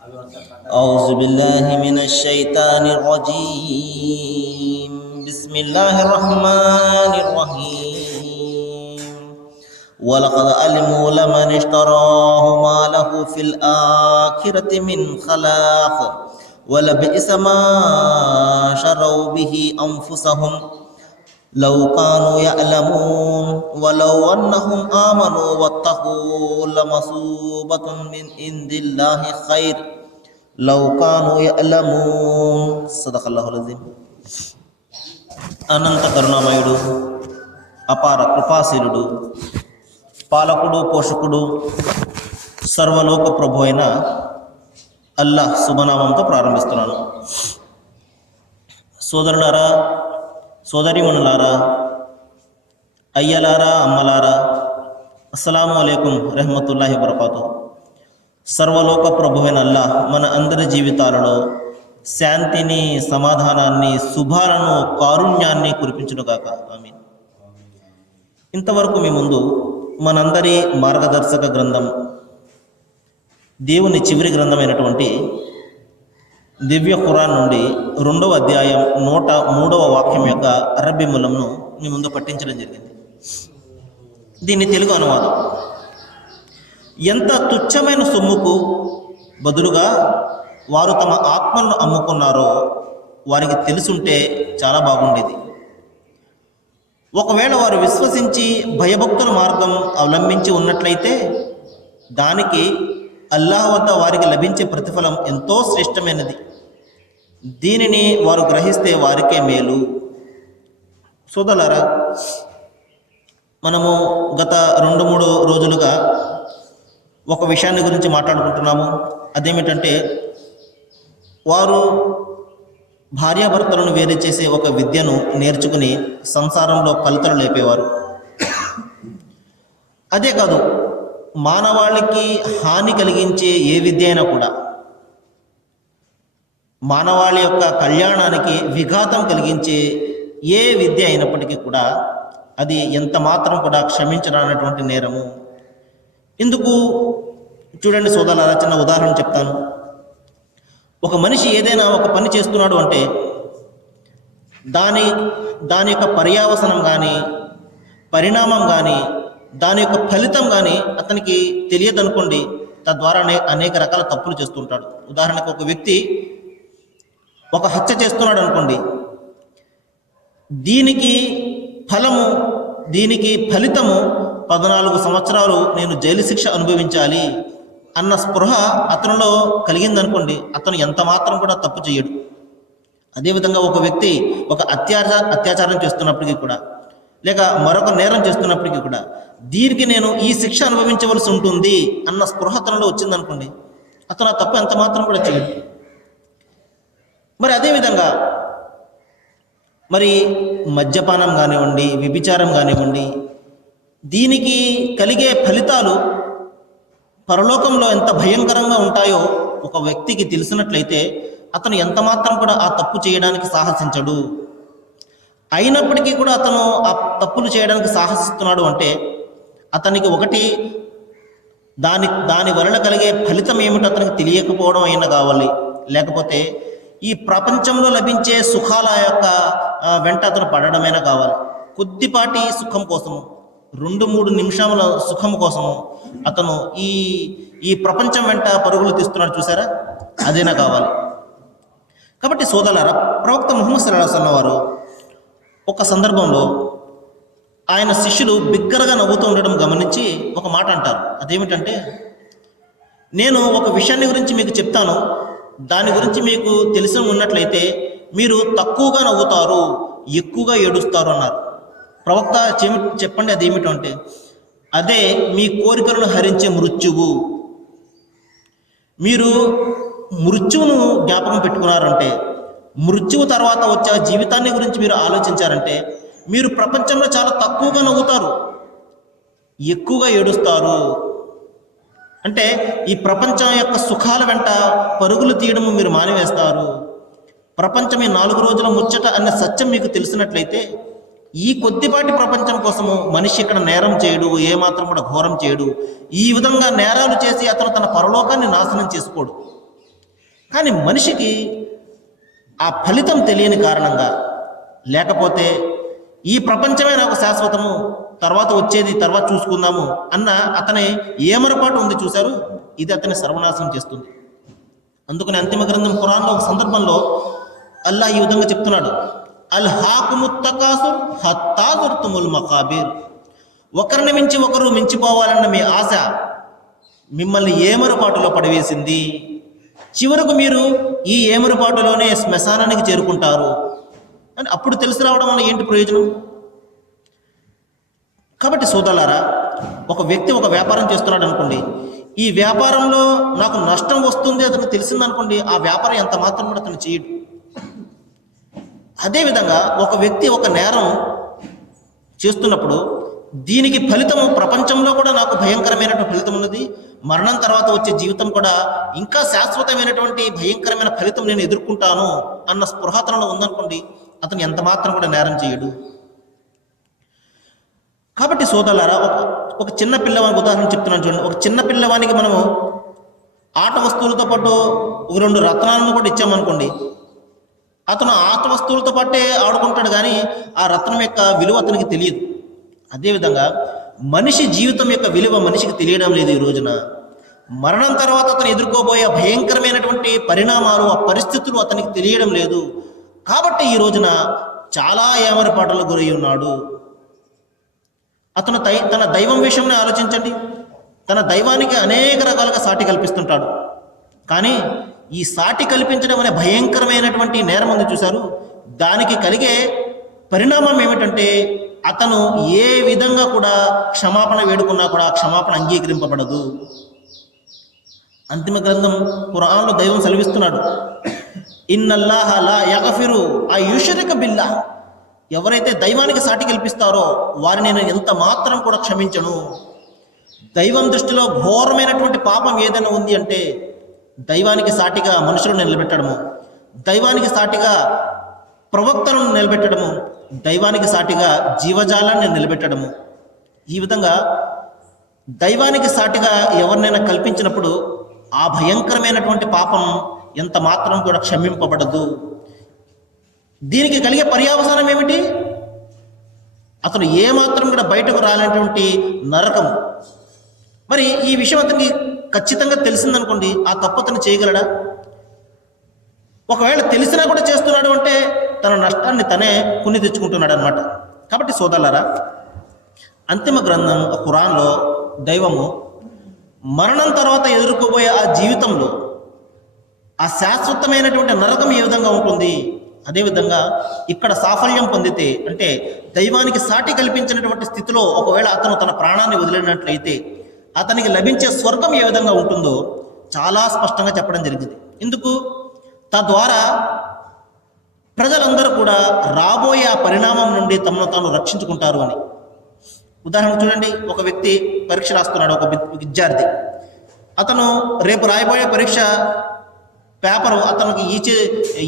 أعوذ بالله من الشيطان الرجيم. بسم الله الرحمن الرحيم. ولقد علموا لمن اشتراه ما له في الآخرة من خلاق ولبئس ما شروا به أنفسهم لو كانوا يعلمون ولو أنهم آمنوا واتقوا لمثوبة من عند الله خير لو كانوا يعلمون. صدق الله العظيم. అనంత కరుణామయుడు, అపార కృపాశీలుడు, పాలకుడు, పోషకుడు, సర్వలోక ప్రభు అయిన అల్లాహ్ శుభనామంతో ప్రారంభిస్తున్నాను. సోదరులారా, సోదరీమణులారా, అయ్యలారా, అమ్మలారా, అస్సలాము అలైకుం రెహ్మతుల్లాహి వబరకాతుహు. సర్వలోక ప్రభువైన అల్లాహ్ మన అందరి జీవితాలలో శాంతిని, సమాధానాన్ని, శుభాలను, కారుణ్యాన్ని కురిపించునుగాక. ఆమీన్. ఇంతవరకు మీ ముందు మనందరి మార్గదర్శక గ్రంథం, దేవుని చివరి గ్రంథమైనటువంటి దివ్య ఖురాన్ నుండి 2వ అధ్యాయం 103వ వాక్యం యొక్క అరబ్బీ మూలంను మీ ముందు పట్టించడం జరిగింది. దీని తెలుగు అనువాదం: ఎంత తుచ్చమైన సొమ్ముకు బదులుగా వారు తమ ఆత్మలను అమ్ముకున్నారో వారికి తెలుసుంటే చాలా బాగుండేది. ఒకవేళ వారు విశ్వసించి భయభక్తుల మార్గం అవలంబించి ఉన్నట్లయితే దానికి అల్లాహ్ వద్ద వారికి లభించే ప్రతిఫలం ఎంతో శ్రేష్టమైనది. దీనిని వారు గ్రహిస్తే వారికే మేలు. సోదరులారా, మనము గత 2-3 రోజులుగా ఒక విషయాన్ని గురించి మాట్లాడుకుంటున్నాము. అదేమిటంటే, వారు భార్యాభర్తలను వేరు చేసే ఒక విద్యను నేర్చుకుని సంసారంలో కలతలు లేపేవారు. అదే కాదు, మానవాళికి హాని కలిగించే ఏ విద్య అయినా కూడా, మానవాళి యొక్క కళ్యాణానికి విఘాతం కలిగించే ఏ విద్య అయినప్పటికీ కూడా అది ఎంత మాత్రం కూడా క్షమించరానటువంటి నేరము. ఇందుకు చూడండి సోదరులారా, చిన్న ఉదాహరణ చెప్తాను. ఒక మనిషి ఏదైనా ఒక పని చేస్తున్నాడు అంటే దాని యొక్క పర్యావసనం కానీ, పరిణామం కానీ, దాని యొక్క ఫలితం కానీ అతనికి తెలియదనుకోండి, తద్వారా అనేక రకాల తప్పులు చేస్తుంటాడు. ఉదాహరణకు, ఒక వ్యక్తి ఒక హత్య చేస్తున్నాడు అనుకోండి, దీనికి ఫలితము 14 సంవత్సరాలు నేను జైలు శిక్ష అనుభవించాలి అన్న స్పృహ అతనిలో కలిగిందనుకోండి, అతను ఎంత మాత్రం కూడా తప్పు చేయడు. అదేవిధంగా ఒక వ్యక్తి ఒక అత్యాచారం చేస్తున్నప్పటికీ కూడా, లేక మరొక నేరం చేస్తున్నప్పటికీ కూడా, దీనికి నేను ఈ శిక్ష అనుభవించవలసి ఉంటుంది అన్న స్పృహ అతనిలో వచ్చిందనుకోండి, అతను ఆ తప్పు ఎంత మాత్రం కూడా చేయడు. మరి అదేవిధంగా మద్యపానం కానివ్వండి, వ్యభిచారం కానివ్వండి, దీనికి కలిగే ఫలితాలు పరలోకంలో ఎంత భయంకరంగా ఉంటాయో ఒక వ్యక్తికి తెలిసినట్లయితే అతను ఎంత మాత్రం కూడా ఆ తప్పు చేయడానికి సాహసించడు. అయినప్పటికీ కూడా అతను ఆ తప్పులు చేయడానికి సాహసిస్తున్నాడు అంటే అతనికి ఒకటి దాని వలన కలిగే ఫలితం ఏమిటో అతనికి తెలియకపోవడం అయినా కావాలి, లేకపోతే ఈ ప్రపంచంలో లభించే సుఖాల యొక్క వెంట అతను పడడమైనా కావాలి. కొద్దిపాటి సుఖం కోసము, 2-3 నిమిషాల సుఖం కోసము అతను ఈ ప్రపంచం వెంట పరుగులు తీస్తున్నాడు చూసారా, అదేనా కావాలి. కాబట్టి సోదరులారా, ప్రవక్త ముహమ్మద్ సల్లల్లాహు అలైహి వసల్లం వారు ఒక సందర్భంలో ఆయన శిష్యులు బిగ్గరగా నవ్వుతూ ఉండడం గమనించి ఒక మాట అంటారు. అదేమిటంటే, నేను ఒక విషయాన్ని గురించి మీకు చెప్తాను, దాని గురించి మీకు తెలిసి ఉన్నట్లయితే మీరు తక్కువగా నవ్వుతారు, ఎక్కువగా ఏడుస్తారు అన్నారు. ప్రవక్త చెప్పండి అదేమిటంటే, అదే మీ కోరికలను హరించే మృత్యువు. మీరు మృత్యువును జ్ఞాపకం పెట్టుకున్నారంటే, మృత్యువు తర్వాత వచ్చే జీవితాన్ని గురించి మీరు ఆలోచించారంటే మీరు ప్రపంచంలో చాలా తక్కువగా నవ్వుతారు, ఎక్కువగా ఏడుస్తారు. అంటే ఈ ప్రపంచం యొక్క సుఖాల వెంట పరుగులు తీయడం మీరు మానివేస్తారు. ప్రపంచం ఈ 4 రోజుల ముచ్చట అనే సత్యం మీకు తెలిసినట్లయితే ఈ కొద్దిపాటి ప్రపంచం కోసము మనిషి ఇక్కడ నేరం చేయడు, ఏమాత్రం కూడా ఘోరం చేయడు. ఈ విధంగా నేరాలు చేసి అతను తన పరలోకాన్ని నాశనం చేసుకోడు. కానీ మనిషికి ఆ ఫలితం తెలియని కారణంగా, లేకపోతే ఈ ప్రపంచమే నాకు శాశ్వతము, తర్వాత వచ్చేది తర్వాత చూసుకుందాము అన్న అతని ఏమరపాటు ఉంది చూశారు, ఇది అతని సర్వనాశనం చేస్తుంది. అందుకని అంతిమ గ్రంథం ఖురాన్లో ఒక సందర్భంలో అల్లాహ్ ఈ విధంగా చెప్తున్నాడు, అల్హాకుముత్ తకాసుర్ హత్తా జుర్తుముల్ మకాబిర్. ఒకరిని మించి ఒకరు మించిపోవాలన్న మీ ఆశ మిమ్మల్ని ఏమరపాటులో పడివేసింది. చివరకు మీరు ఈ ఏమరపాటులోనే శ్మశానానికి చేరుకుంటారు అని అప్పుడు తెలిసి రావడం వల్ల ఏంటి ప్రయోజనం? కాబట్టి సోదరులారా, ఒక వ్యక్తి ఒక వ్యాపారం చేస్తున్నాడు అనుకోండి, ఈ వ్యాపారంలో నాకు నష్టం వస్తుంది అతనికి తెలిసిందనుకోండి, ఆ వ్యాపారం ఎంత మాత్రం కూడా అతను చేయడు. అదేవిధంగా ఒక వ్యక్తి ఒక నేరం చేస్తున్నప్పుడు దీనికి ఫలితము ప్రపంచంలో కూడా నాకు భయంకరమైనటువంటి ఫలితం ఉన్నది, మరణం తర్వాత వచ్చే జీవితం కూడా ఇంకా శాశ్వతమైనటువంటి భయంకరమైన ఫలితం నేను ఎదుర్కొంటాను అన్న స్పృహతనంలో ఉందనుకోండి, అతను ఎంత మాత్రం కూడా నేరం చేయడు. కాబట్టి సోదరులారా, ఒక చిన్న పిల్లవానికి ఉదాహరణ చెప్తున్నాను చూడండి. ఒక చిన్న పిల్లవానికి మనము ఆట వస్తువులతో పాటు ఒక 2 రత్నాలను కూడా ఇచ్చామనుకోండి, అతను ఆట వస్తువులతో పాటే ఆడుకుంటాడు, కానీ ఆ రత్నం యొక్క విలువ అతనికి తెలియదు. అదేవిధంగా మనిషి జీవితం యొక్క విలువ మనిషికి తెలియడం లేదు. ఈ రోజున మరణం తర్వాత అతను ఎదుర్కోబోయే భయంకరమైనటువంటి పరిణామాలు, ఆ పరిస్థితులు అతనికి తెలియడం లేదు. కాబట్టి ఈ రోజున చాలా ఏమరపాటలకు గురై ఉన్నాడు. అతను తన దైవం విషయంలో ఆలోచించండి. తన దైవానికి అనేక రకాలుగా సాటి కల్పిస్తుంటాడు, కానీ ఈ సాటి కల్పించడం అనే భయంకరమైనటువంటి నేరం ఉంది చూశారు, దానికి కలిగే పరిణామం ఏమిటంటే అతను ఏ విధంగా కూడా క్షమాపణ వేడుకున్నా కూడా క్షమాపణ అంగీకరింపబడదు. అంతిమ గ్రంథం ఖురాన్లో దైవం సెలవిస్తున్నాడు, ఇన్నల్లాహ లా యగఫిరు అయుష్రిక బిల్లాహ్. ఎవరైతే దైవానికి సాటి కల్పిస్తారో వారిని నేను ఎంత మాత్రం కూడా క్షమించను. దైవం దృష్టిలో ఘోరమైనటువంటి పాపం ఏదైనా ఉంది అంటే దైవానికి సాటిగా మనుషులను నిలబెట్టడము, దైవానికి సాటిగా ప్రవక్తలను నిలబెట్టడము, దైవానికి సాటిగా జీవజాలాన్ని నిలబెట్టడము. ఈ విధంగా దైవానికి సాటిగా ఎవరినైనా కల్పించినప్పుడు ఆ భయంకరమైనటువంటి పాపం ఎంత మాత్రం కూడా క్షమింపబడదు. దీనికి కలిగే పర్యవసానం ఏమిటి? అతను ఏమాత్రం కూడా బయటకు రాలేనటువంటి నరకం. మరి ఈ విషయం అతనికి ఖచ్చితంగా తెలిసిందనుకోండి, ఆ తప్పు అతను చేయగలడా? ఒకవేళ తెలిసినా కూడా చేస్తున్నాడు అంటే తన నష్టాన్ని తనే కొని తెచ్చుకుంటున్నాడు అనమాట. కాబట్టి సోదరులారా, అంతిమ గ్రంథం ఖురాన్లో దైవము మరణం తర్వాత ఎదుర్కోబోయే ఆ జీవితంలో ఆ శాశ్వతమైనటువంటి నరకం ఏ విధంగా ఉంటుంది, అదేవిధంగా ఇక్కడ సాఫల్యం పొందితే అంటే దైవానికి సాటి కల్పించినటువంటి స్థితిలో ఒకవేళ అతను తన ప్రాణాన్ని వదిలినట్లయితే అతనికి లభించే స్వర్గం ఏ విధంగా ఉంటుందో చాలా స్పష్టంగా చెప్పడం జరిగింది. ఎందుకు? తద్వారా ప్రజలందరూ కూడా రాబోయే ఆ పరిణామం నుండి తమను తాను రక్షించుకుంటారు అని. ఉదాహరణ చూడండి, ఒక వ్యక్తి పరీక్ష రాస్తున్నాడు, ఒక విద్యార్థి. అతను రేపు రాయబోయే పరీక్ష పేపరు అతనికి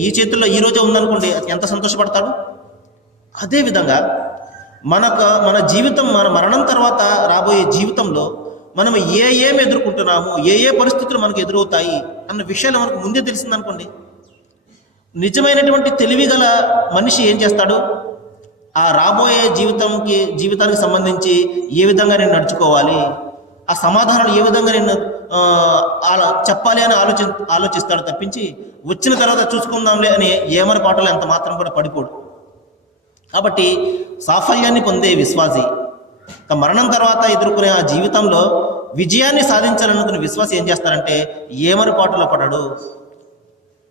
ఈ చేతుల్లో ఈరోజే ఉందనుకోండి, ఎంత సంతోషపడతాడు. అదేవిధంగా మన జీవితం, మన మరణం తర్వాత రాబోయే జీవితంలో మనం ఏం ఎదుర్కొంటున్నాము, ఏ పరిస్థితులు మనకు ఎదురవుతాయి అన్న విషయాలు మనకు ముందే తెలిసిందనుకోండి, నిజమైనటువంటి తెలివిగల మనిషి ఏం చేస్తాడు? ఆ రాబోయే జీవితానికి సంబంధించి ఏ విధంగా నేను నడుచుకోవాలి, ఆ సమాధానాలు ఏ విధంగా నేను చెప్పాలి అని ఆలోచిస్తాడు తప్పించి వచ్చిన తర్వాత చూసుకుందాంలే అని ఏమరపాటలు ఎంత మాత్రం కూడా పడిపోడు. కాబట్టి సాఫల్యాన్ని పొందే విశ్వాసి మరణం తర్వాత ఎదుర్కొనే ఆ జీవితంలో విజయాన్ని సాధించాలనుకునే విశ్వాసి ఏం చేస్తారంటే ఏమరపాటులో పడడు,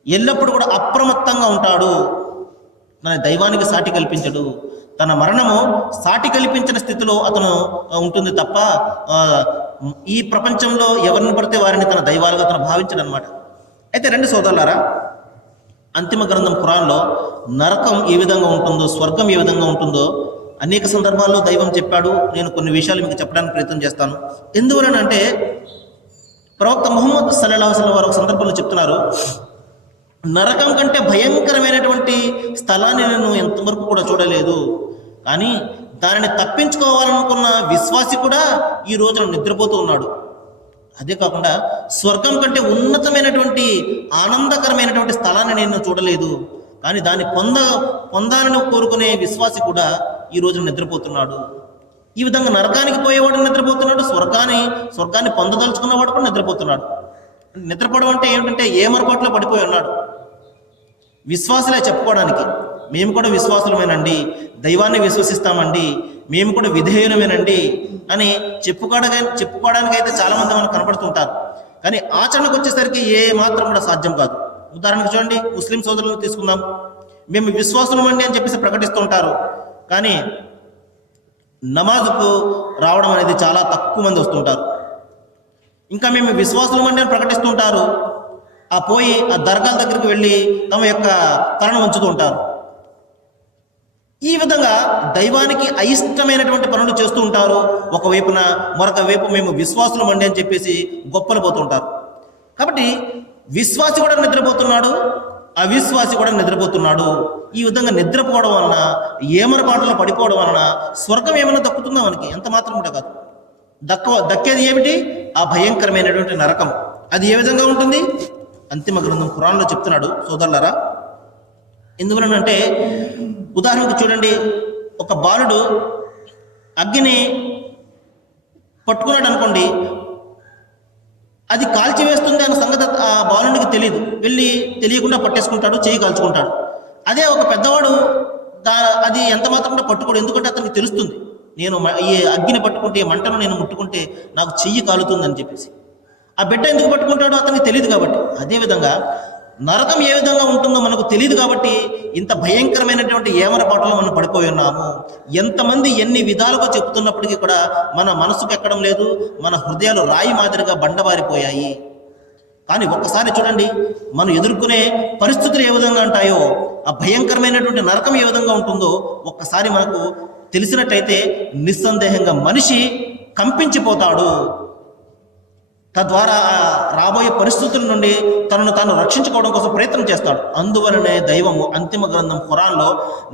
ఎల్లప్పుడూ కూడా అప్రమత్తంగా ఉంటాడు, తన దైవానికి సాటి కల్పించడు. తన మరణము సాటి కల్పించిన స్థితిలో అతను ఉంటుంది తప్ప ఈ ప్రపంచంలో ఎవరిని పడితే వారిని తన దైవాలుగా తను భావించడు అనమాట. అయితే రెండు సోదరులారా, అంతిమ గ్రంథం ఖురాన్లో నరకం ఏ విధంగా ఉంటుందో, స్వర్గం ఏ విధంగా ఉంటుందో అనేక సందర్భాల్లో దైవం చెప్పాడు. నేను కొన్ని విషయాలు మీకు చెప్పడానికి ప్రయత్నం చేస్తాను. ఎందువలనంటే ప్రవక్త ముహమ్మద్ సల్లల్లాహు అలైహి వసల్లం వారు ఒక సందర్భంలో చెప్తున్నారు, నరకం కంటే భయంకరమైనటువంటి స్థలాన్ని నేను ఎంతవరకు కూడా చూడలేదు, కానీ దానిని తప్పించుకోవాలనుకున్న విశ్వాసి కూడా ఈ రోజున నిద్రపోతూ ఉన్నాడు. అదే కాకుండా స్వర్గం కంటే ఉన్నతమైనటువంటి ఆనందకరమైనటువంటి స్థలాన్ని నేను చూడలేదు. కానీ దాన్ని పొందాలని కోరుకునే విశ్వాసి కూడా ఈ రోజు నిద్రపోతున్నాడు. ఈ విధంగా నరకానికి పోయేవాడు నిద్రపోతున్నాడు, స్వర్గాన్ని పొందదలుచుకున్నవాడు కూడా నిద్రపోతున్నాడు. నిద్రపోవడం అంటే ఏమిటంటే ఏమరపాట్లో పడిపోయి ఉన్నాడు. విశ్వాసులే చెప్పుకోవడానికి మేము కూడా విశ్వాసులమేనండి, దైవాన్ని విశ్వసిస్తామండి, మేము కూడా విధేయులమేనండి అని చెప్పుకోవడానికి అయితే చాలామంది మనకు కనపడుతుంటారు. కానీ ఆచరణకు వచ్చేసరికి ఏ మాత్రం కూడా సాధ్యం కాదు. ఉదాహరణకు చూడండి, ముస్లిం సోదరులను తీసుకుందాం. మేము విశ్వాసులమండి అని చెప్పేసి ప్రకటిస్తుంటారు, కానీ నమాజుకు రావడం అనేది చాలా తక్కువ మంది వస్తుంటారు. ఇంకా మేము విశ్వాసులమండి అని ప్రకటిస్తుంటారు, పోయి ఆ దర్గాల దగ్గరికి వెళ్ళి తమ యొక్క తలను ఉంచుతూ ఉంటారు. ఈ విధంగా దైవానికి అయిష్టమైనటువంటి పనులు చేస్తూ ఉంటారు. ఒకవైపున మరొక వైపు మేము విశ్వాసులమండి అని చెప్పేసి గొప్పలు పోతుంటారు. కాబట్టి విశ్వాసి కూడా నిద్రపోతున్నాడు, అవిశ్వాసి కూడా నిద్రపోతున్నాడు. ఈ విధంగా నిద్రపోవడం వలన, ఏమరపాటులో పడిపోవడం వలన స్వర్గం ఏమైనా దక్కుతుందా మనకి? ఎంత మాత్రం కూడా కాదు. దక్కేది ఏమిటి? ఆ భయంకరమైనటువంటి నరకం. అది ఏ విధంగా ఉంటుంది? అంతిమ గ్రంథం ఖురాన్లో చెప్తున్నాడు సోదరులారా. ఎందువలనంటే ఉదాహరణకు చూడండి, ఒక బాలుడు అగ్గిని పట్టుకున్నాడు అనుకోండి, అది కాల్చివేస్తుంది అన్న సంగతి ఆ బాలుడికి తెలియదు, వెళ్ళి తెలియకుండా పట్టేసుకుంటాడు, చేయి కాల్చుకుంటాడు. అదే ఒక పెద్దవాడు అది ఎంత మాత్రం కూడా పట్టుకోడు, ఎందుకంటే అతనికి తెలుస్తుంది, నేను ఈ అగ్గిని పట్టుకుంటే, మంటను నేను ముట్టుకుంటే నాకు చెయ్యి కాలుతుందని చెప్పేసి. ఆ బిడ్డ ఎందుకు పట్టుకుంటాడో అతనికి తెలియదు కాబట్టి. అదేవిధంగా నరకం ఏ విధంగా ఉంటుందో మనకు తెలియదు కాబట్టి ఇంత భయంకరమైనటువంటి ఏమరపాటులో మనం పడిపోయి ఉన్నాము. ఎంతమంది ఎన్ని విధాలుగా చెప్తున్నప్పటికీ కూడా మన మనసుకు ఎక్కడం లేదు, మన హృదయాలు రాయి మాదిరిగా బండబారిపోయాయి. కానీ ఒక్కసారి చూడండి, మనం ఎదుర్కొనే పరిస్థితులు ఏ విధంగా ఉంటాయో, ఆ భయంకరమైనటువంటి నరకం ఏ విధంగా ఉంటుందో ఒక్కసారి మనకు తెలిసినట్టయితే నిస్సందేహంగా మనిషి కంపించిపోతాడు. తద్వారా రాబోయే పరిస్థితుల నుండి తనను తాను రక్షించుకోవడం కోసం ప్రయత్నం చేస్తాడు. అందువలనే దైవము అంతిమ గ్రంథం ఖురాన్లో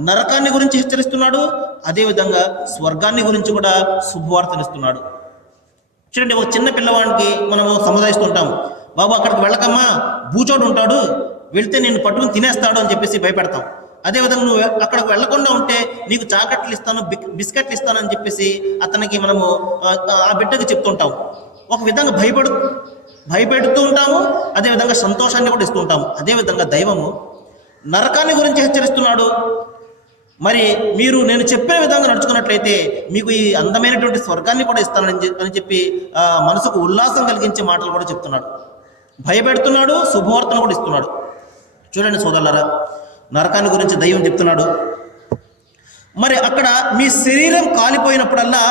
నరకాన్ని గురించి హెచ్చరిస్తున్నాడు, అదేవిధంగా స్వర్గాన్ని గురించి కూడా శుభవార్తనిస్తున్నాడు. చూడండి, ఒక చిన్న పిల్లవాడికి మనము సముదాయిస్తుంటాము, బాబు అక్కడికి వెళ్ళకమ్మా, బూచోడు ఉంటాడు, వెళ్తే నేను పట్టుకుని తినేస్తాడు అని చెప్పేసి భయపెడతాం. అదేవిధంగా నువ్వు అక్కడికి వెళ్లకుండా ఉంటే నీకు చాక్లెట్లు ఇస్తాను, బిస్కెట్లు ఇస్తాను అని చెప్పేసి అతనికి మనము ఆ బిడ్డకి చెప్తుంటాము. ఒక విధంగా భయపెడుతూ ఉంటాము, అదేవిధంగా సంతోషాన్ని కూడా ఇస్తూ ఉంటాము. అదేవిధంగా దైవము నరకాన్ని గురించి హెచ్చరిస్తున్నాడు. మరి మీరు నేను చెప్పిన విధంగా నడుచుకున్నట్లయితే మీకు ఈ అందమైనటువంటి స్వర్గాన్ని కూడా ఇస్తానని చెప్పి మనసుకు ఉల్లాసం కలిగించే మాటలు కూడా చెప్తున్నాడు, భయపెడుతున్నాడు, శుభవార్తను కూడా ఇస్తున్నాడు. చూడండి సోదరులారా, నరకాన్ని గురించి దైవం చెప్తున్నాడు. మరి అక్కడ మీ శరీరం కాలిపోయినప్పుడల్లా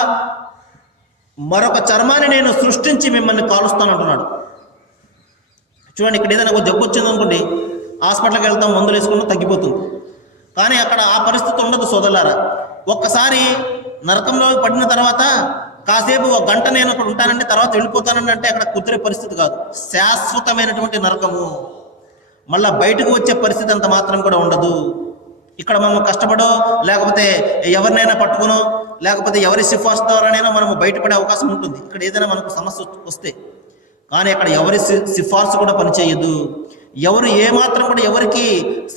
మరొక చర్మాన్ని నేను సృష్టించి మిమ్మల్ని కాలుస్తానంటున్నాడు. చూడండి, ఇక్కడ ఏదైనా ఒక జబ్బు వచ్చింది అనుకోండి, హాస్పిటల్కి వెళ్తాం, మందులు వేసుకుంటాం, తగ్గిపోతుంది. కానీ అక్కడ ఆ పరిస్థితి ఉండదు సోదరులారా. ఒక్కసారి నరకంలో పడిన తర్వాత కాసేపు ఒక గంట నేను అక్కడ ఉంటానంటే తర్వాత వెళ్ళిపోతానండి అంటే అక్కడ కుదిరే పరిస్థితి కాదు. శాశ్వతమైనటువంటి నరకము. మళ్ళీ బయటకు వచ్చే పరిస్థితి అంత మాత్రం కూడా ఉండదు. ఇక్కడ మనం కష్టపడో, లేకపోతే ఎవరినైనా పట్టుకునో, లేకపోతే ఎవరి సిఫార్సు ద్వారానైనా మనము బయటపడే అవకాశం ఉంటుంది ఇక్కడ ఏదైనా మనకు సమస్య వస్తే. కానీ అక్కడ ఎవరి సిఫార్సు కూడా పనిచేయదు, ఎవరు ఏమాత్రం కూడా ఎవరికి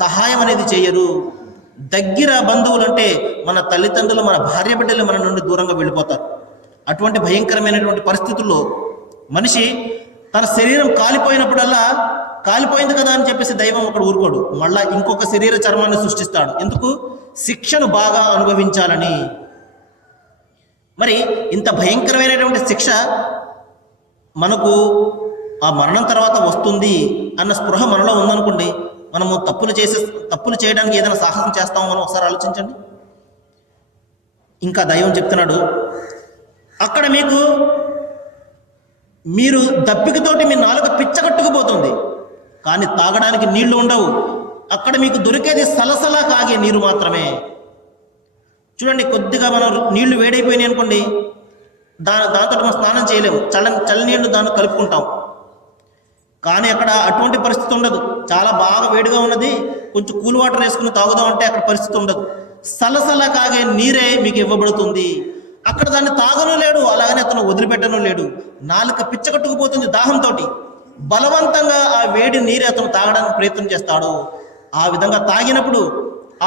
సహాయం అనేది చేయరు. దగ్గర బంధువులు అంటే మన తల్లిదండ్రులు, మన భార్య బిడ్డలు మన నుండి దూరంగా వెళ్ళిపోతారు. అటువంటి భయంకరమైనటువంటి పరిస్థితుల్లో మనిషి తన శరీరం కాలిపోయినప్పుడల్లా కాలిపోయింది కదా అని చెప్పేసి దైవం అక్కడ ఊరుకోడు, మళ్ళా ఇంకొక శరీర చర్మాన్ని సృష్టిస్తాడు. ఎందుకు? శిక్షను బాగా అనుభవించాలని. మరి ఇంత భయంకరమైనటువంటి శిక్ష మనకు ఆ మరణం తర్వాత వస్తుంది అన్న స్పృహ మనలో ఉందనుకోండి, మనము తప్పులు చేయడానికి ఏదైనా సాహసం చేస్తామో మనం ఒకసారి ఆలోచించండి. ఇంకా దైవం చెప్తున్నాడు, అక్కడ మీరు దప్పికతోటి మీ నాలుక పిచ్చగట్టుకుపోతుంది, కానీ తాగడానికి నీళ్లు ఉండవు. అక్కడ మీకు దొరికేది సలసలా కాగే నీరు మాత్రమే. చూడండి, కొద్దిగా మనం నీళ్లు వేడైపోయినాయి అనుకోండి, దాంతో మనం స్నానం చేయలేము, చల్ల నీళ్లు దాన్ని కలుపుకుంటాం. కానీ అక్కడ అటువంటి పరిస్థితి ఉండదు. చాలా బాగా వేడిగా ఉన్నది, కొంచెం కూల్ వాటర్ వేసుకుని తాగుదాం అంటే అక్కడ పరిస్థితి ఉండదు. సలసల కాగే నీరే మీకు ఇవ్వబడుతుంది. అక్కడ దాన్ని తాగను లేడు, అలాగనే అతను వదిలిపెట్టను లేడు. నాలుక పిచ్చకట్టుకుపోతుంది దాహంతో, బలవంతంగా ఆ వేడి నీరు అతను తాగడానికి ప్రయత్నం చేస్తాడు. ఆ విధంగా తాగినప్పుడు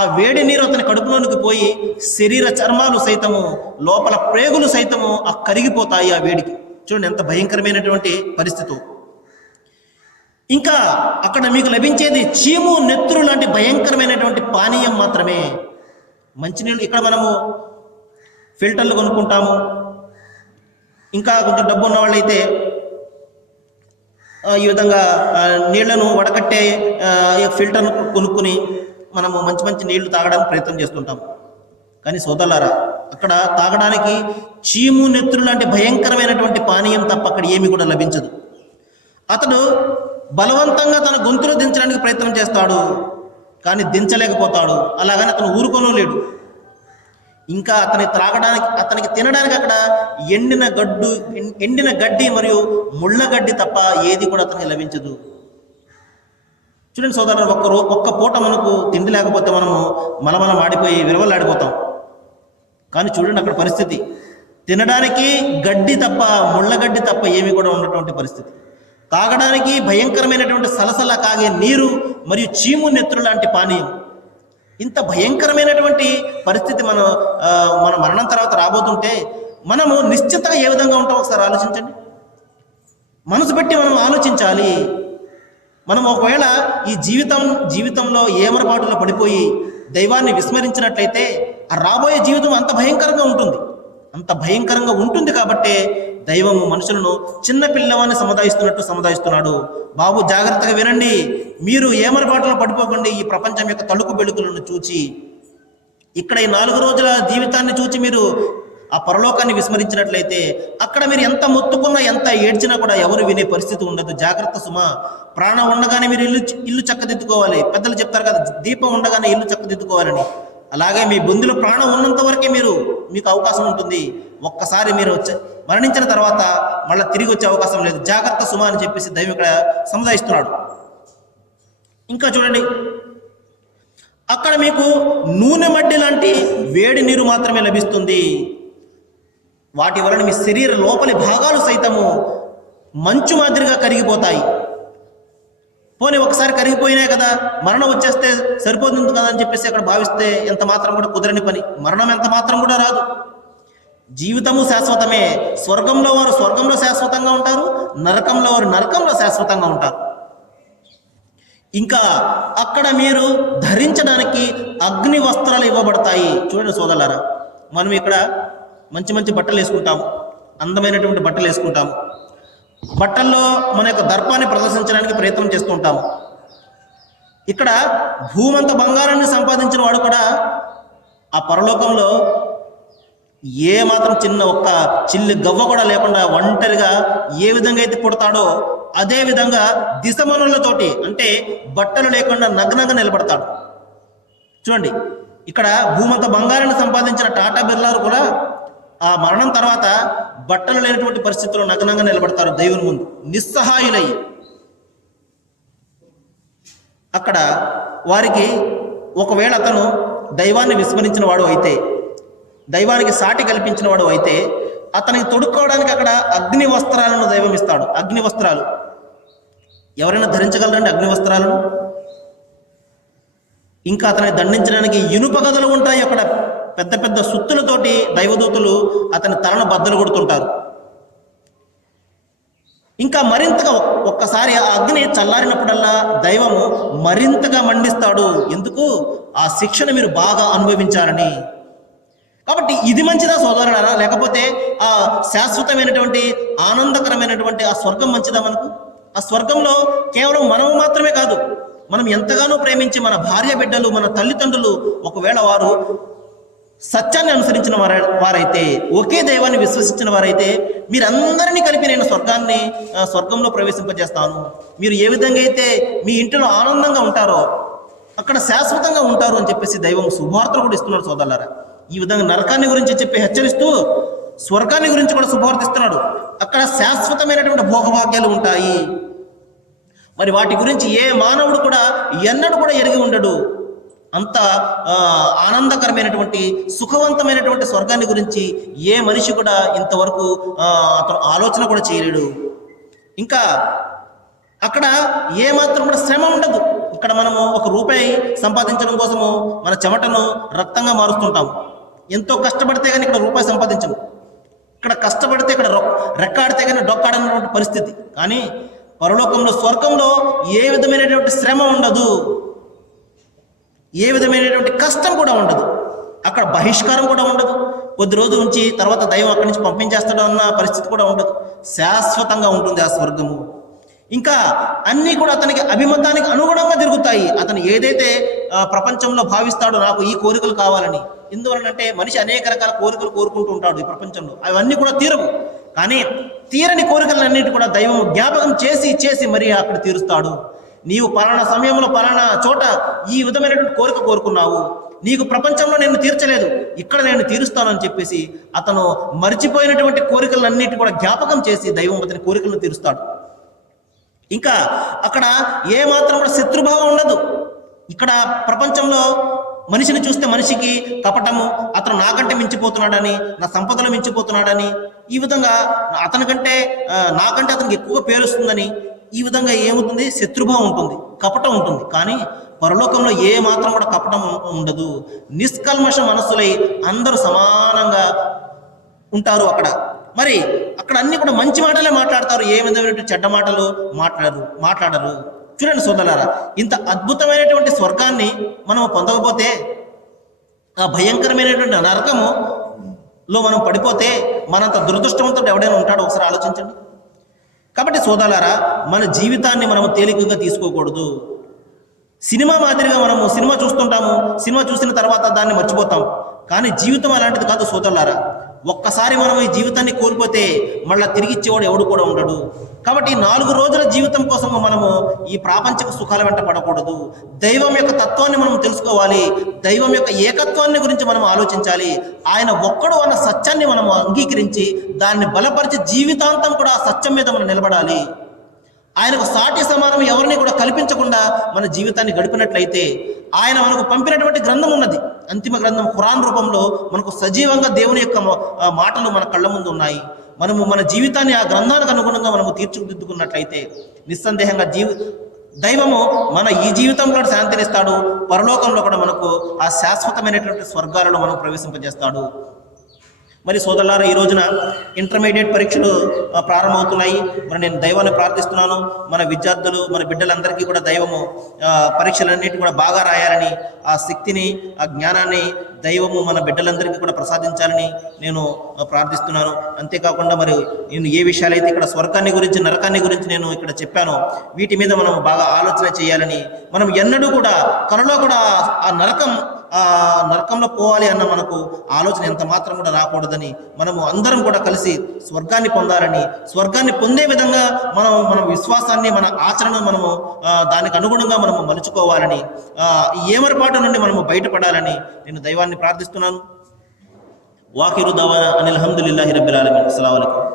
ఆ వేడి నీరు అతని కడుపులోనికి పోయి శరీర చర్మాలు సైతము, లోపల ప్రేగులు సైతము ఆ కరిగిపోతాయి ఆ వేడికి. చూడండి ఎంత భయంకరమైనటువంటి పరిస్థితి. ఇంకా అక్కడ మీకు లభించేది చీము, నెత్తురు లాంటి భయంకరమైనటువంటి పానీయం మాత్రమే. మంచినీళ్ళు ఇక్కడ మనము ఫిల్టర్లు కొనుక్కుంటాము. ఇంకా కొంచెం డబ్బు ఉన్న వాళ్ళైతే ఈ విధంగా నీళ్లను వడకట్టే ఫిల్టర్ను కొనుక్కుని మనము మంచి మంచి నీళ్లు తాగడానికి ప్రయత్నం చేస్తుంటాం. కానీ సోదరులారా, అక్కడ తాగడానికి చీము, నెత్తురు లాంటి భయంకరమైనటువంటి పానీయం తప్ప అక్కడ ఏమీ కూడా లభించదు. అతడు బలవంతంగా తన గొంతులో దించడానికి ప్రయత్నం చేస్తాడు, కానీ దించలేకపోతాడు. అలాగని అతను ఊరుకోను లేడు. ఇంకా అతనికి తినడానికి అక్కడ ఎండిన గడ్డి మరియు ముళ్ళ గడ్డి తప్ప ఏది కూడా అతనికి లభించదు. చూడండి సోదరులు, ఒక్క పూట మనకు తిండి లేకపోతే మనము మలమల మాడిపోయి విరవలాడిపోతాం. కానీ చూడండి అక్కడ పరిస్థితి, తినడానికి గడ్డి తప్ప, ముళ్ళ గడ్డి తప్ప ఏమీ కూడా ఉన్నటువంటి పరిస్థితి. తాగడానికి భయంకరమైనటువంటి సలసల కాగే నీరు మరియు చీము, నెత్తురు లాంటి పానీయం. ఇంత భయంకరమైనటువంటి పరిస్థితి మన మరణం తర్వాత రాబోతుంటే మనము నిశ్చితంగా ఏ విధంగా ఉంటాం ఒకసారి ఆలోచించండి. మనసు పెట్టి మనం ఆలోచించాలి. మనం ఒకవేళ ఈ జీవితంలో ఏమరపాటులో పడిపోయి దైవాన్ని విస్మరించినట్లయితే ఆ రాబోయే జీవితం అంత భయంకరంగా ఉంటుంది. కాబట్టే దైవము మనుషులను చిన్న పిల్లవాన్ని సముదాయిస్తున్నాడు. బాబు జాగ్రత్తగా వినండి, మీరు ఏమరపాటులో పడిపోకండి. ఈ ప్రపంచం యొక్క తలుకు బెలుకులను చూచి, ఇక్కడ ఈ 4 రోజుల జీవితాన్ని చూచి మీరు ఆ పరలోకాన్ని విస్మరించినట్లయితే అక్కడ మీరు ఎంత మొత్తుకున్నా, ఎంత ఏడ్చినా కూడా ఎవరు వినే పరిస్థితి ఉండదు. జాగ్రత్త సుమా. ప్రాణం ఉండగానే మీరు ఇల్లు చక్కదిద్దుకోవాలి. పెద్దలు చెప్తారు కదా, దీపం ఉండగానే ఇల్లు చక్కదిద్దుకోవాలని. అలాగే మీ బొందులో ప్రాణం ఉన్నంత వరకే మీకు అవకాశం ఉంటుంది. ఒక్కసారి మీరు మరణించిన తర్వాత మళ్ళీ తిరిగి వచ్చే అవకాశం లేదు. జాగ్రత్త సుమా అని చెప్పేసి దైవం ఇక్కడ సముదాయిస్తున్నాడు. ఇంకా చూడండి, అక్కడ మీకు నూనె మడ్డి లాంటి వేడి నీరు మాత్రమే లభిస్తుంది. వాటి వలన మీ శరీర లోపలి భాగాలు సైతము మంచు మాదిరిగా కరిగిపోతాయి. పోనీ ఒకసారి కరిగిపోయినాయి కదా, మరణం వచ్చేస్తే సరిపోతుంది కదా అని చెప్పేసి అక్కడ భావిస్తే ఎంత మాత్రం కూడా కుదరని పని. మరణం ఎంత మాత్రం కూడా రాదు. జీవితము శాశ్వతమే. స్వర్గంలో వారు స్వర్గంలో శాశ్వతంగా ఉంటారు, నరకంలో వారు నరకంలో శాశ్వతంగా ఉంటారు. ఇంకా అక్కడ మీరు ధరించడానికి అగ్ని వస్త్రాలు ఇవ్వబడతాయి. చూడండి సోదరులారా, మనం ఇక్కడ మంచి మంచి బట్టలు వేసుకుంటాము, అందమైనటువంటి బట్టలు వేసుకుంటాము. బట్టల్లో మన యొక్క దర్పాన్ని ప్రదర్శించడానికి ప్రయత్నం చేస్తూ ఉంటాము. ఇక్కడ భూమంత బంగారాన్ని సంపాదించిన వాడు కూడా ఆ పరలోకంలో ఏ మాత్రం ఒక్క చిల్లి గవ్వ కూడా లేకుండా ఒంటరిగా ఏ విధంగా అయితే పుడతాడో అదే విధంగా దిశమనులతోటి, అంటే బట్టలు లేకుండా నగ్నంగా నిలబడతాడు. చూడండి, ఇక్కడ భూమంత బంగారాన్ని సంపాదించిన టాటా బిర్లాలు కూడా ఆ మరణం తర్వాత బట్టలు లేనటువంటి పరిస్థితుల్లో నగ్నంగా నిలబడతారు దేవుని ముందు, నిస్సహాయులై. అక్కడ వారికి ఒకవేళ అతను దైవాన్ని విస్మరించిన వాడు అయితే, దైవానికి సాటి కల్పించిన వాడు అయితే, అతనికి తొడుక్కోవడానికి అక్కడ అగ్ని వస్త్రాలను దైవం ఇస్తాడు. అగ్ని వస్త్రాలు ఎవరైనా ధరించగలరండి అగ్ని వస్త్రాలను? ఇంకా అతనికి దండించడానికి ఇనుప గదలు ఉంటాయి. అక్కడ పెద్ద పెద్ద సుత్తులతోటి దైవదూతలు అతని తలను బద్దలు కొడుతుంటారు. ఇంకా మరింతగా ఒక్కసారి ఆ అగ్ని చల్లారినప్పుడల్లా దైవము మరింతగా మండిస్తాడు. ఎందుకు? ఆ శిక్షను మీరు బాగా అనుభవించారని. కాబట్టి ఇది మంచిదా సోదరులారా? లేకపోతే ఆ శాశ్వతమైనటువంటి ఆనందకరమైనటువంటి ఆ స్వర్గం మంచిదా మనకు? ఆ స్వర్గంలో కేవలం మనము మాత్రమే కాదు, మనం ఎంతగానో ప్రేమించి మన భార్య బిడ్డలు, మన తల్లిదండ్రులు ఒకవేళ వారు సత్యాన్ని అనుసరించిన వారైతే, ఒకే దైవాన్ని విశ్వసించిన వారైతే, మీరందరినీ కలిపి నేను స్వర్గంలో ప్రవేశింపజేస్తాను. మీరు ఏ విధంగా అయితే మీ ఇంటిలో ఆనందంగా ఉంటారో అక్కడ శాశ్వతంగా ఉంటారు అని చెప్పేసి దైవం శుభవార్తలు కూడా ఇస్తున్నాడు సోదరులారా. ఈ విధంగా నరకాన్ని గురించి చెప్పి హెచ్చరిస్తూ స్వర్గాన్ని గురించి కూడా శుభవార్త ఇస్తున్నాడు. అక్కడ శాశ్వతమైనటువంటి భోగభాగ్యాలు ఉంటాయి. మరి వాటి గురించి ఏ మానవుడు కూడా ఎన్నడూ కూడా ఎరిగి ఉండడు. అంత ఆనందకరమైనటువంటి సుఖవంతమైనటువంటి స్వర్గాన్ని గురించి ఏ మనిషి కూడా ఇంతవరకు అతను ఆలోచన కూడా చేయలేడు. ఇంకా అక్కడ ఏమాత్రం కూడా శ్రమ ఉండదు. ఇక్కడ మనము ₹1 సంపాదించడం కోసము మన చెమటను రక్తంగా మారుస్తుంటాము. ఎంతో కష్టపడితే కానీ ఇక్కడ రూపాయి సంపాదించము. ఇక్కడ కష్టపడితే ఇక్కడ రెక్కాడితే కానీ డొక్కాడనటువంటి పరిస్థితి. కానీ పరలోకంలో స్వర్గంలో ఏ విధమైనటువంటి శ్రమ ఉండదు, ఏ విధమైనటువంటి కష్టం కూడా ఉండదు. అక్కడ బహిష్కారం కూడా ఉండదు. కొద్ది రోజుల నుంచి తర్వాత దైవం అక్కడి నుంచి పంపించేస్తాడు అన్న పరిస్థితి కూడా ఉండదు. శాశ్వతంగా ఉంటుంది ఆ స్వర్గము. ఇంకా అన్నీ కూడా అతనికి అభిమతానికి అనుగుణంగా జరుగుతాయి. అతను ఏదైతే ప్రపంచంలో భావిస్తాడో నాకు ఈ కోరికలు కావాలని, ఎందువలనంటే మనిషి అనేక రకాల కోరికలు కోరుకుంటూ ఉంటాడు ఈ ప్రపంచంలో. అవన్నీ కూడా తీరవు. కానీ తీరని కోరికలన్నిటి కూడా దైవం జ్ఞాపకం చేసి చేసి మరి అక్కడ తీరుస్తాడు. నీవు పలానా సమయంలో పలానా చోట ఈ విధమైనటువంటి కోరిక కోరుకున్నావు, నీకు ప్రపంచంలో నేను తీర్చలేదు, ఇక్కడ నేను తీరుస్తానని చెప్పేసి అతను మర్చిపోయినటువంటి కోరికలన్నిటి కూడా జ్ఞాపకం చేసి దైవం అతని కోరికలను తీరుస్తాడు. ఇంకా అక్కడ ఏమాత్రం కూడా శత్రుభావం ఉండదు. ఇక్కడ ప్రపంచంలో మనిషిని చూస్తే మనిషికి కపటము, అతను నాకంటే మించిపోతున్నాడని, నా సంపదలు మించిపోతున్నాడని, ఈ విధంగా అతనికంటే నాకంటే అతనికి ఎక్కువ పేరుస్తుందని, ఈ విధంగా ఏమవుతుంది, శత్రుభావం ఉంటుంది, కపటం ఉంటుంది. కానీ పరలోకంలో ఏ మాత్రం కూడా కపటం ఉండదు. నిష్కల్మష మనస్సులై అందరూ సమానంగా ఉంటారు. మరి అక్కడ అన్ని కూడా మంచి మాటలే మాట్లాడతారు. ఏ విధమైనటువంటి చెడ్డ మాటలు మాట్లాడరు. చూడండి సోదరులారా, ఇంత అద్భుతమైనటువంటి స్వర్గాన్ని మనం పొందకపోతే, ఆ భయంకరమైనటువంటి నరకములో మనం పడిపోతే మనంత దురదృష్టవంతుడు ఎవడైనా ఉంటాడో ఒకసారి ఆలోచించండి. కాబట్టి సోదరులారా, మన జీవితాన్ని మనము తేలికగా తీసుకోకూడదు. సినిమా మాదిరిగా మనము సినిమా చూస్తుంటాము, సినిమా చూసిన తర్వాత దాన్ని మర్చిపోతాం. కానీ జీవితం అలాంటిది కాదు సోదరులారా. ఒక్కసారి మనం ఈ జీవితాన్ని కోల్పోతే మళ్ళీ తిరిగి ఇచ్చేవాడు ఎవడు కూడా ఉండడు. కాబట్టి 4 రోజుల జీవితం కోసము మనము ఈ ప్రాపంచిక సుఖాల వెంట పడకూడదు. దైవం యొక్క తత్వాన్ని మనం తెలుసుకోవాలి. దైవం యొక్క ఏకత్వాన్ని గురించి మనం ఆలోచించాలి. ఆయన ఒక్కడు అన్న సత్యాన్ని మనం అంగీకరించి దాన్ని బలపరిచి జీవితాంతం కూడా ఆ సత్యం మీద మనం నిలబడాలి. ఆయనకు సాటి సమానం ఎవరిని కూడా కల్పించకుండా మన జీవితాన్ని గడిపినట్లయితే, ఆయన మనకు పంపినటువంటి గ్రంథం ఉన్నది, అంతిమ గ్రంథం ఖురాన్ రూపంలో మనకు సజీవంగా దేవుని యొక్క మాటలు మన కళ్ళ ముందు ఉన్నాయి. మనము మన జీవితాన్ని ఆ గ్రంథానికి అనుగుణంగా మనము తీర్చిదిద్దుకున్నట్లయితే నిస్సందేహంగా దైవము మన ఈ జీవితంలో శాంతినిస్తాడు, పరలోకంలో కూడా మనకు ఆ శాశ్వతమైనటువంటి స్వర్గాలలో మనం ప్రవేశింపజేస్తాడు. మరి సోదరులారా, ఈ రోజున ఇంటర్మీడియట్ పరీక్షలు ప్రారంభమవుతున్నాయి. మరి నేను దైవాన్ని ప్రార్థిస్తున్నాను, మన విద్యార్థులు మన బిడ్డలందరికీ కూడా దైవము పరీక్షలన్నిటి కూడా బాగా రాయాలని, ఆ శక్తిని ఆ జ్ఞానాన్ని దైవము మన బిడ్డలందరికీ కూడా ప్రసాదించాలని నేను ప్రార్థిస్తున్నాను. అంతేకాకుండా మరి నేను ఏ విషయాలైతే ఇక్కడ స్వర్గాన్ని గురించి నరకాన్ని గురించి నేను ఇక్కడ చెప్పానో వీటి మీద మనం బాగా ఆలోచన చేయాలని, మనం ఎన్నడూ కూడా కలలో కూడా ఆ నరకంలో పోవాలి అన్న మనకు ఆలోచన ఎంత మాత్రం కూడా రాకూడదని, మనము అందరం కూడా కలిసి స్వర్గాన్ని పొందాలని, స్వర్గాన్ని పొందే విధంగా మన విశ్వాసాన్ని మన ఆచరణను మనము దానికి అనుగుణంగా మనము మలుచుకోవాలని, ఏమరపాటు నుండి మనము బయటపడాలని నేను దైవాన్ని ప్రార్థిస్తున్నాను. వాఖిరు దావానా అనిల్ హమ్దులిల్లాహి రబ్బిల్ ఆలమీన్. అస్సలాము అలైకుం.